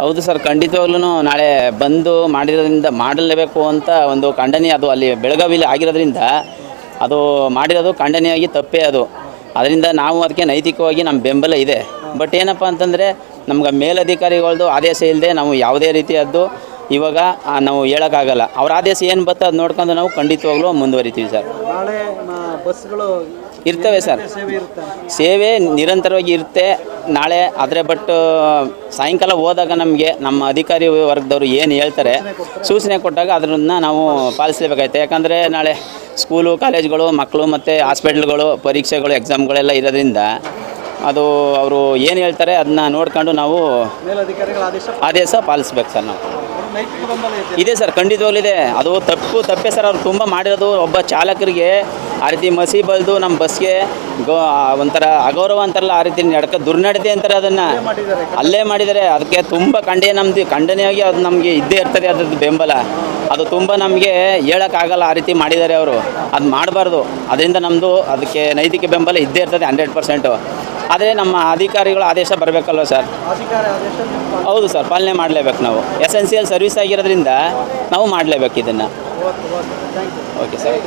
ಹೌದು ಸರ್, ಖಂಡಿತವಾಗ್ಲೂ ನಾಳೆ ಬಂದು ಮಾಡಿರೋದ್ರಿಂದ ಮಾಡಲೇಬೇಕು ಅಂತ ಒಂದು ಖಂಡನೆ. ಅದು ಅಲ್ಲಿ ಬೆಳಗಾವಿಲಿ ಆಗಿರೋದ್ರಿಂದ ಅದು ಮಾಡಿರೋದು ಖಂಡನೆಯಾಗಿ ತಪ್ಪೇ ಅದು. ಅದರಿಂದ ನಾವು ಅದಕ್ಕೆ ನೈತಿಕವಾಗಿ ನಮ್ಮ ಬೆಂಬಲ ಇದೆ. ಬಟ್ ಏನಪ್ಪ ಅಂತಂದರೆ ನಮ್ಗೆ ಮೇಲಧಿಕಾರಿಗಳದ್ದು ಆದೇಶ ಇಲ್ಲದೆ ನಾವು ಯಾವುದೇ ರೀತಿಯದ್ದು ಇವಾಗ ನಾವು ಹೇಳೋಕ್ಕಾಗಲ್ಲ. ಅವ್ರ ಆದೇಶ ಏನು ಬರ್ತೋ ಅದು ನೋಡ್ಕೊಂಡು ನಾವು ಖಂಡಿತವಾಗ್ಲೂ ಮುಂದುವರಿತೀವಿ ಸರ್. ನಾಳೆ ಬಸ್ಗಳು ಇರ್ತವೆ ಸರ್, ಸೇವೆ ಇರುತ್ತೆ. ಸೇವೆ ನಿರಂತರವಾಗಿ ಇರುತ್ತೆ ನಾಳೆ. ಆದರೆ ಬಟ್ ಸಾಯಂಕಾಲ ಹೋದಾಗ ನಮಗೆ ನಮ್ಮ ಅಧಿಕಾರಿ ವರ್ಗದವರು ಏನು ಹೇಳ್ತಾರೆ, ಸೂಚನೆ ಕೊಟ್ಟಾಗ ಅದನ್ನು ನಾವು ಪಾಲಿಸಲೇಬೇಕಾಯ್ತು. ಯಾಕಂದರೆ ನಾಳೆ ಸ್ಕೂಲು ಕಾಲೇಜ್ಗಳು ಮಕ್ಕಳು ಮತ್ತು ಹಾಸ್ಪಿಟ್ಲ್ಗಳು ಪರೀಕ್ಷೆಗಳು ಎಕ್ಸಾಮ್ಗಳೆಲ್ಲ ಇರೋದ್ರಿಂದ ಅದು ಅವರು ಏನು ಹೇಳ್ತಾರೆ ಅದನ್ನ ನೋಡ್ಕೊಂಡು ನಾವು ಮೇಲಧಿಕಾರಿಗಳ ಆದೇಶ ಪಾಲಿಸ್ಬೇಕು ಸರ್. ನಾವು ನೈತಿಕ ಬೆಂಬಲ ಇದೆ ಸರ್, ಖಂಡಿತವಾಗ್ಲಿದೆ. ಅದು ತಪ್ಪೇ ಸರ್. ಅವ್ರು ತುಂಬ ಮಾಡಿರೋದು ಒಬ್ಬ ಚಾಲಕರಿಗೆ ಆ ರೀತಿ ಮಸಿ ಬಲ್ದು ನಮ್ಮ ಬಸ್ಗೆ ಒಂಥರ ಅಗೌರವ ಅಂತಾರಲ್ಲ, ಆ ರೀತಿ ದುರ್ನಡತೆ ಅಂತಾರೆ, ಅದನ್ನು ಅಲ್ಲೇ ಮಾಡಿದ್ದಾರೆ. ಅದಕ್ಕೆ ತುಂಬ ಖಂಡನೆಯಾಗಿ ಅದು ನಮಗೆ ಇದ್ದೇ ಇರ್ತದೆ ಅದ್ರದ್ದು ಬೆಂಬಲ. ಅದು ತುಂಬ ನಮಗೆ ಹೇಳೋಕ್ಕಾಗಲ್ಲ, ಆ ರೀತಿ ಮಾಡಿದ್ದಾರೆ ಅವರು. ಅದು ಮಾಡಬಾರ್ದು. ಅದರಿಂದ ನಮ್ಮದು ಅದಕ್ಕೆ ನೈತಿಕ ಬೆಂಬಲ ಇದ್ದೇ ಇರ್ತದೆ 100%. ಆದರೆ ನಮ್ಮ ಅಧಿಕಾರಿಗಳ ಆದೇಶ ಬರಬೇಕಲ್ವ ಸರ್? ಹೌದು ಸರ್, ಪಾಲನೆ ಮಾಡಲೇಬೇಕು ನಾವು. ಎಸೆನ್ಷಿಯಲ್ ಸರ್ವಿಸ್ ಆಗಿರೋದ್ರಿಂದ ನಾವು ಮಾಡಲೇಬೇಕು ಇದನ್ನು. Okay sir.